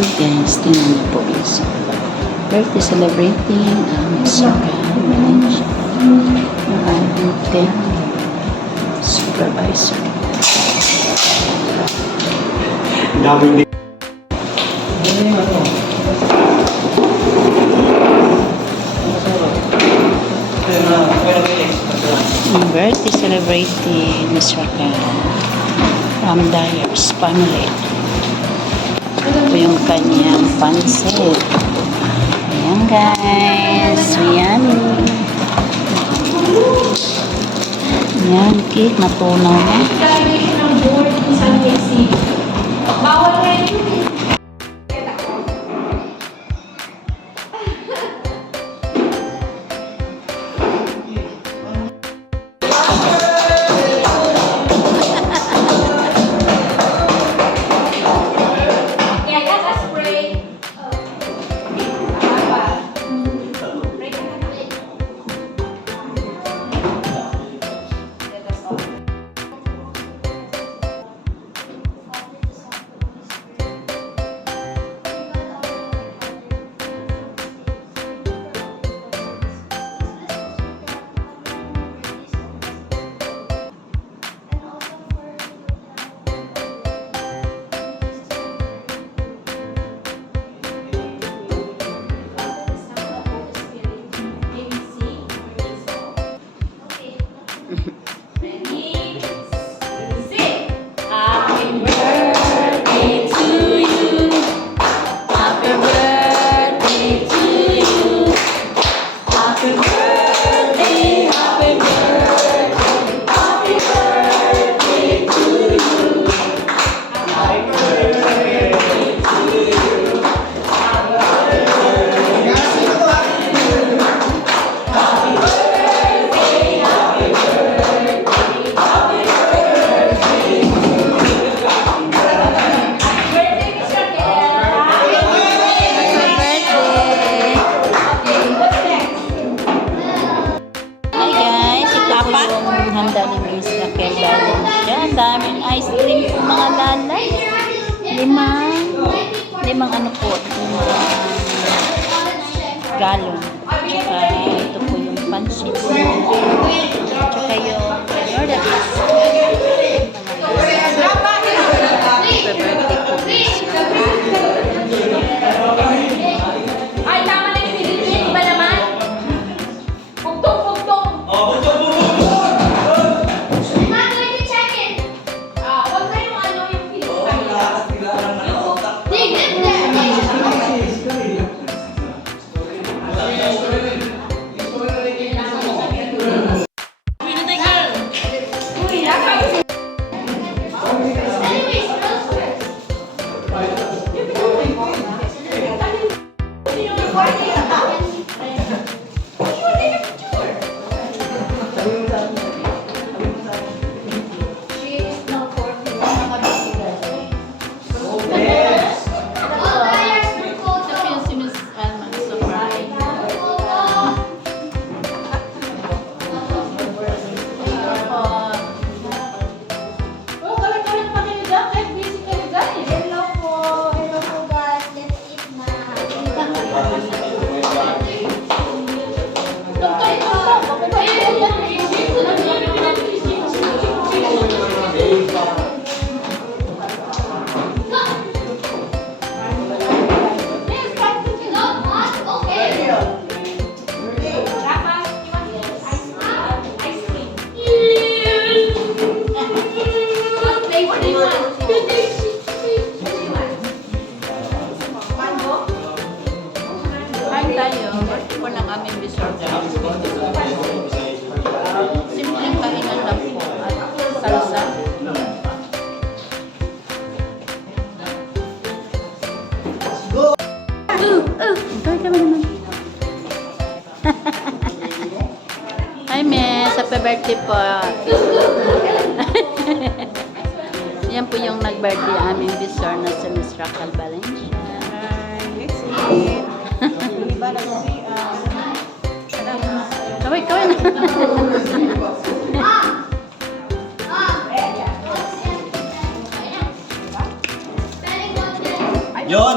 Guys, tingnan niyo po guys. Birthday celebrating Saka Valencia. Yung ating supervisor. Daming Birthday celebrating Miss Raquel from Dyer's family. Ito yung kanyang pansit. Ayan guys. Ayan. Ayan, cake. Natunaw na. Bawal na yun. Handa ng Miss Raquel Valencia. Ang daming ice cream po mga lalay. Limang ano po, galon. Tsaka ito po yung pansit. Tsaka yung order is Ay, tama na yung pinili. Iba naman. Pugtong-pugtong. po ng aming resort. Simpleng kainan lang po at salsa. Ito naman. Hi, Miss. Happy birthday po. Yan po yung nag-birthday aming resort na si Miss Raquel Valencia. Let's see. Kaway na. Yun,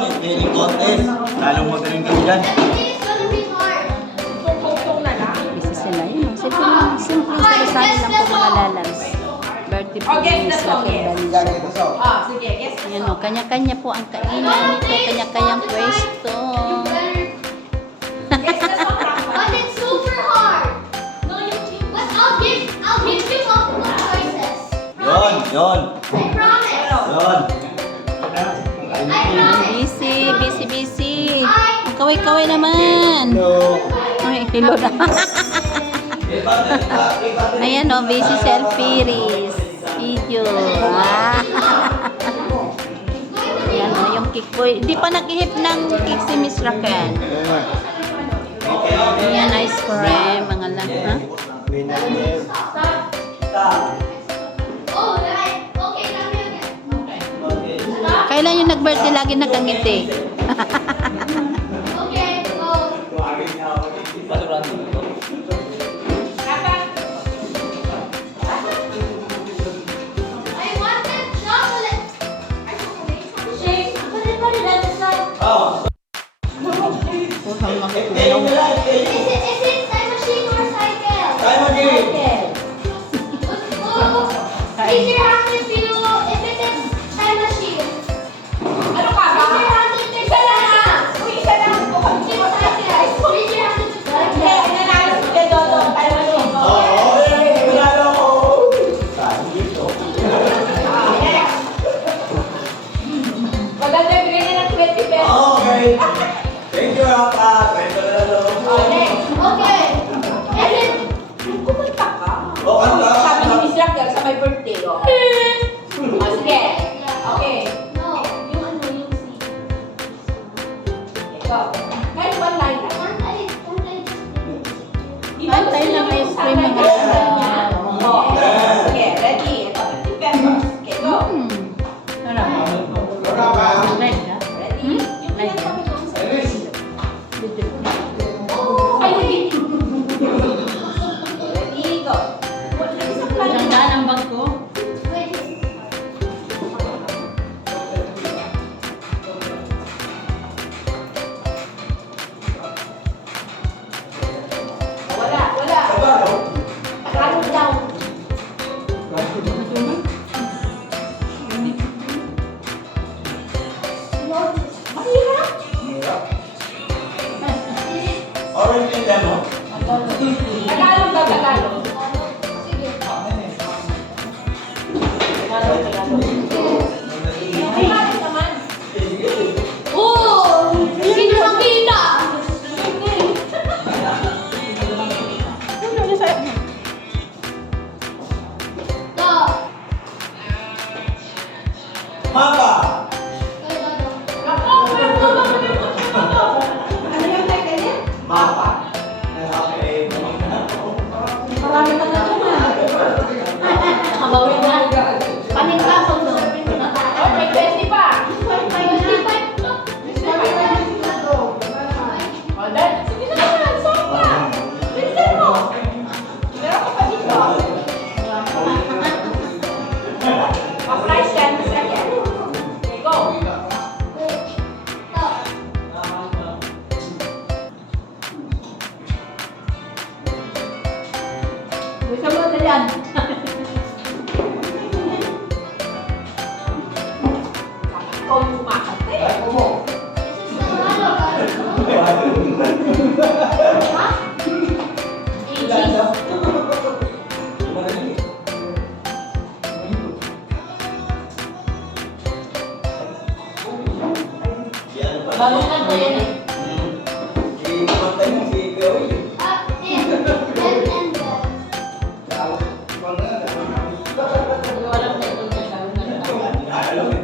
dyan. Everything is gonna be hard. Tungtong na lang. Busy sila. Yun, simple sari-sari lang po mga lalabs. Birthday po Okay, ni Miss that's all, Raquel yes. Balizo. Ah, sige, guess the Yan o, kanya-kanya po ang kainan nito, kanya-kanyang pwesto. Guess the song, Rafa. But it's super hard. No, you But I'll give you multiple choices. Yun, yun. I promise. Yun. I promise. Busy. Ang kaway-kaway naman. Hello. Ay, hello na. Ayan o, busy selfie Riz. Video. Ayan o, yung cake po. Di pa nag-ihip ng cake si Miss Raquel. Ayan, ice cream. Mga lang, ha? Oh, right. Okay, now me again. Kailan yung nag-birthday lagi nakangiti? Okay, go. I wanted chocolate. Shake. Put it on the side. Puhang makitulong. Is it time machine or cycle? Oh, raise your hand if it is time machine. Ano ka ba? Raise your hand if it's Isa lang cycle. ah. Kung isa lang po kami. It's cycle. Raise your hand if it's Hindi, cycle. nanalo si Kuya Dodo. Tayo na siya. Maganda yung bigay niya ng 20 pesos. Okay. Thank you, Rafa. Thank you, Lalo. Oh, next. Okay. Is it? Kumanta ka. Oh, kanta. Sabi ni Miss Raquel sa my birthday, oh. Oh, sige. Okay. No. Yung ano, yung C. Go. Kahit one line lang. Di ba gusto Tayo niyo ng ice yung cream, mga sabay niya? lalabs. Oh, sige, ready. Ito, 50 pesos. Okay, go. Sarap. Red, ha? Ready? Yung Red, ha? pinagsabi ko sa Ay, hindi. Ready, go. Isang plan. Gandaan ang bag ko. Wala. Tagalog daw. Mahirap. Orange and lemon. Tagalog daw, Tagalog. Ay, bakit naman? Oh! Sino nakita? Stop. Mapa. Ano yung title niya? Mapa. Okay. Marami pa na naman. Nakabawin na. Paningkaso doon. Oh, may 20 pa. Oh, dahil, sige na naman, saan pa? Bilisan mo. Meron ka pa dito. Pa-price yan, Miss Raquel. Okay, go. Gusto mo na yan. Ikaw yung kumakanta eh. Bago na to yan eh. Kumantay mo si Chloe. Walang na ito na Alam mo.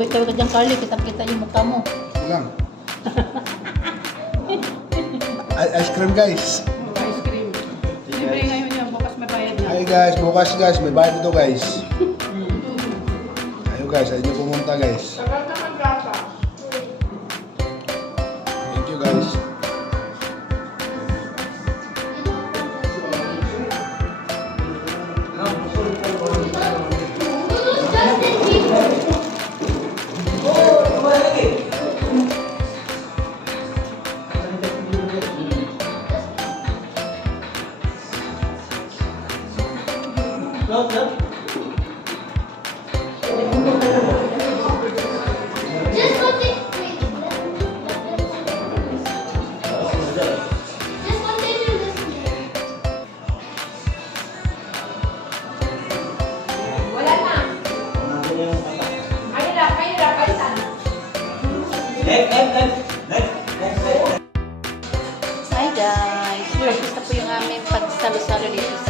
Kawig-kawig ka dyan, Carly. Kita-kita yung mukha mo. Lang. Ice cream guys. Ice cream. Libre ngayon yan. Bukas may bayad na. Hi guys, bukas guys, may bayad ito guys. Ayo guys, ayun nyo pumunta guys. Tagal na maglasa. Thank you guys. Who's Justin Bieber? Just continue. Just continue listening. Wala na. Ayun na, palitan. Hi guys! Tapos na po yung aming pagsalo-salo dito sa